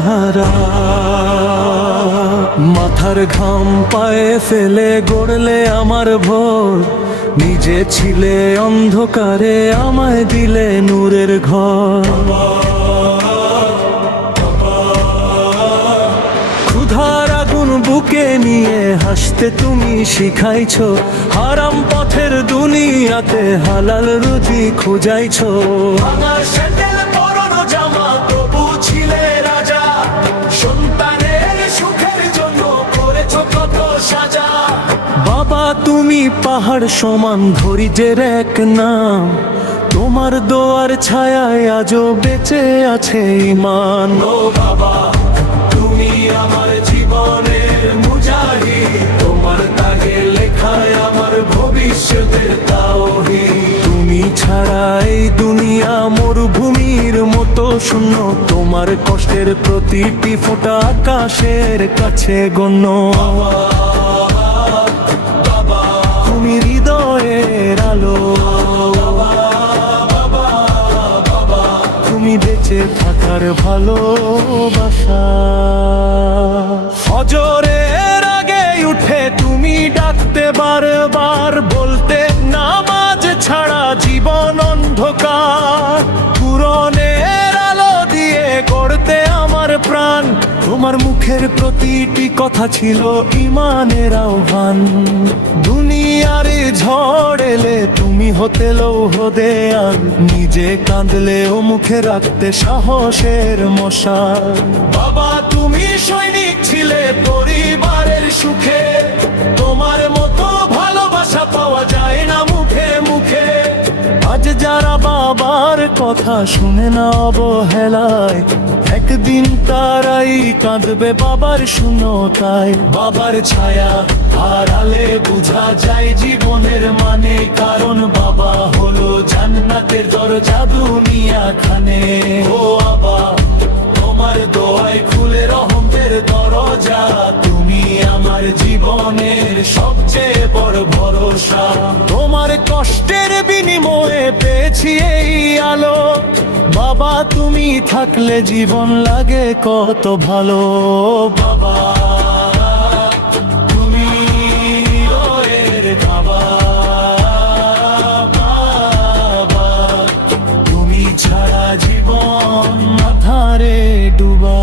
সাহারা। মাথার ঘাম পায়ে ফেলে গড়লে আমার ভোর, নিজে ছিলে অন্ধকারে আমায় দিলে নূরের ঘর। ক্ষুধার আগুন বুকে নিয়ে হাসতে তুমি শিখাইছো, হারাম পথের দুনিয়াতে হালাল রুজি খুঁজাইছো। আমার স্যান্ডেল পরনো জামা তবু ছিলে রাজা, সন্তানের সুখের জন্য করেছো কত সাজা। বাবা তুমি পাহাড় সমান ধৈর্যের এক নাম, তোমার দোয়ার ছায়ায় আজও বেঁচে আছে ঈমান। ও বাবা তুমি আমার জীবনের মুজাহিদ, তোমার তাগে লেখায় আমার ভবিষ্যতের তাওহীদ। তুমি ছাড়া এই দুনিয়া মরুভূমির মতো শূন্য, তোমার কষ্টের প্রতিটি ফোঁটা আকাশের কাছে গণ্য। তুমি হৃদয়ের আলো, তুমি বেঁচে থাকার ভালোবাসা। ফজরের আগে উঠে তুমি ডাকতে বারবার, বলতে নামাজ ছাড়া জীবন অন্ধকার। কুরআনের আলো দিয়ে গড়তে আমার প্রাণ, তোমার মুখের প্রতিটি কথা ছিল ঈমানের আহ্বান। দুনিয়ার ঝড় এলে তুমি হতে লৌহ দেয়াল, নিজে কাঁদলেও মুখে রাখতে সাহসের মশাল। বাবা তুমি সৈনিক ছিলে পরিবারের সুখে, তোমার মতো ভালোবাসা পাওয়া যায় না মুখে মুখে। আজ যারা বাবার কথা শুনে না অবহেলায়, একদিন তারাই কাঁদবে বাবার শূন্যতায়। বাবার ছায়া হারালে বোঝা যায় জীবনের মানে, কারণ বাবা হলো জান্নাতের দরজা দুনিয়াখানে। ও বাবা তোমার দোয়ায় খুলে রহমতের দরজা, তুমি আমার জীবনের সবচেয়ে বড় ভরসা। তোমার কষ্টের বিনিময়ে পেয়েছি এই আলো, বাবা তুমি থাকলে জীবন লাগে কত ভালো। বাবা তুমি হৃদয়ের বাবা, বাবা তুমি ছাড়া জীবন মাথারে ডুবা।